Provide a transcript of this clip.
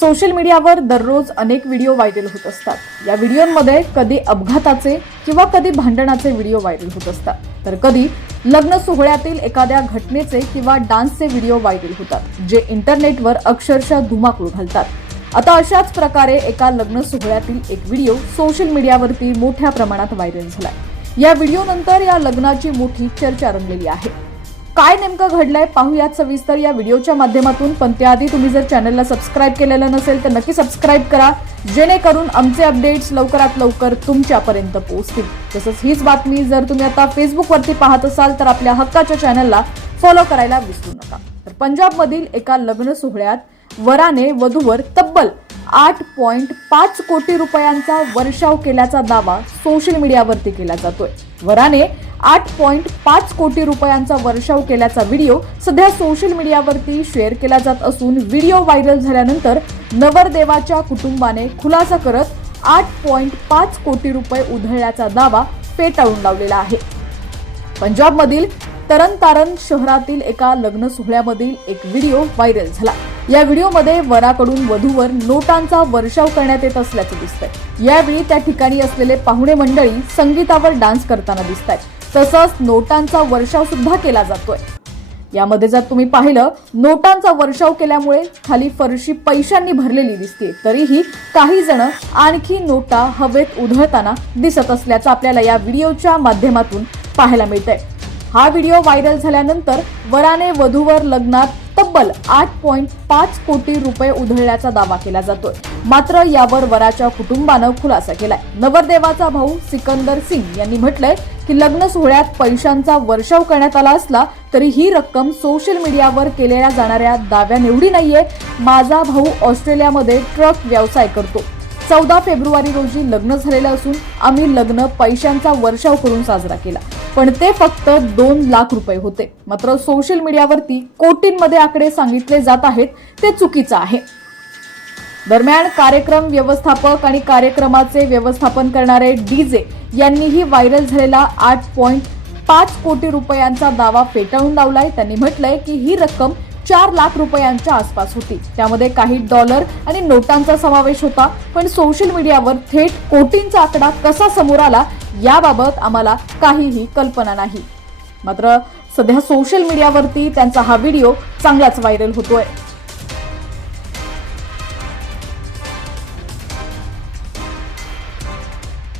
Social मीडियावर दररोज अनेक व्हिडिओ व्हायरल होत असतात। या व्हिडिओमध्ये कधी अपघाताचे किंवा कधी भांडणाचे व्हिडिओ व्हायरल होत असतात, तर कधी लग्न सोहळ्यातील एखाद्या घटनेचे किंवा डान्सचे व्हिडिओ व्हायरल होतात, जे इंटरनेटवर अक्षरशः धुमाकूळ घालतात। आता अशाच प्रकारे एका लग्न सोहळ्यातील एक व्हिडिओ सोशल मीडियावरती मोठ्या प्रमाणात व्हायरल झालाय। या व्हिडिओनंतर या लग्नाची मोठी चर्चा रंगलेली आहे। काय नेमकं घडलंय पाहूयात सविस्तर या व्हिडिओच्या माध्यमातून। पण त्याआधी तुम्ही जर चॅनलला सबस्क्राइब केलेलं नसेल तर नक्की सबस्क्राइब करा, जेणेकरून आमचे अपडेट्स लवकरात लवकर तुमच्यापर्यंत पोहोचतील। तसंच हीच बातमी जर तुम्ही आता फेसबुकवरती पाहत असाल तर आपल्या हक्काच्या चॅनलला फॉलो करायला विसरू नका। तर पंजाबमधील एका लग्न सोहळ्यात वराने वधूवर तब्बल 8.5 कोटी रुपयांचा वर्षाव केल्याचा दावा सोशल मीडियावरती केला जातोय। वराने 8.5 कोटी रुपयांचा वर्षाव केल्याचा व्हिडिओ सध्या सोशल मीडियावरती शेअर केला जात असून व्हिडिओ व्हायरल झाल्यानंतर नवरदेवाच्या कुटुंबाने खुलासा करत 8.5 कोटी रुपये उधळल्याचा दावा फेटाळून लावलेला आहे। पंजाबमधील तरनतारन शहरातील एका लग्न सोहळ्यामधील एक व्हिडिओ व्हायरल झाला। या व्हिडिओमध्ये वराकडून वधूवर नोटांचा वर्षाव करण्यात येत असल्याचं दिसतंय। यावेळी त्या ठिकाणी असलेले पाहुणे मंडळी संगीतावर डान्स करताना दिसतायत, तसंच नोटांचा वर्षाव सुद्धा केला जातोय। यामध्ये जर तुम्ही पाहिलं, नोटांचा वर्षाव केल्यामुळे खाली फरशी पैशांनी भरलेली दिसते, तरीही काही जण आणखी नोटा हवेत उधळताना दिसत असल्याचं आपल्याला या व्हिडिओच्या माध्यमातून पाहायला मिळतंय। हा व्हिडिओ व्हायरल झाल्यानंतर वराने वधूवर लग्नात तब्बल 8.5 कोटी रुपये उधळल्याचा दावा केला जातोय। मात्र यावर वराच्या कुटुंबानं खुलासा केलाय। नवरदेवाचा भाऊ सिकंदर सिंग यांनी म्हटलंय की लग्न सोहळ्यात पैशांचा वर्षाव करण्यात आला असला तरी ही रक्कम सोशल मीडियावर केल्या जाणाऱ्या दाव्याएवढी नाहीये। माझा भाऊ ऑस्ट्रेलियामध्ये ट्रक व्यवसाय करतो। 14 फेब्रुवारी रोजी लग्न झालेलं असून आम्ही लग्न पैशांचा वर्षाव करून साजरा केला, पण ते फक्त 2 लाख रुपये होते। मात्र सोशल मीडियावरती कोटींमध्ये आकडे सांगितले जात आहेत, ते चुकीचं आहे। दरम्यान कार्यक्रम व्यवस्थापक आणि कार्यक्रमाचे व्यवस्थापन करणारे डीजे यांनीही व्हायरल झालेला 8.5 कोटी रुपयांचा दावा फेटाळून लावलाय। त्यांनी म्हटलंय की ही रक्कम 4 लाख रुपयांच्या आसपास होती, त्यामध्ये काही डॉलर आणि नोटांचा समावेश होता। पण सोशल मीडियावर थेट कोटींचा आकडा कसा समोर आला याबाबत आम्हाला काहीही कल्पना नाही। मात्र सध्या सोशल मीडियावरती त्यांचा हा व्हिडिओ चांगलाच व्हायरल होतोय।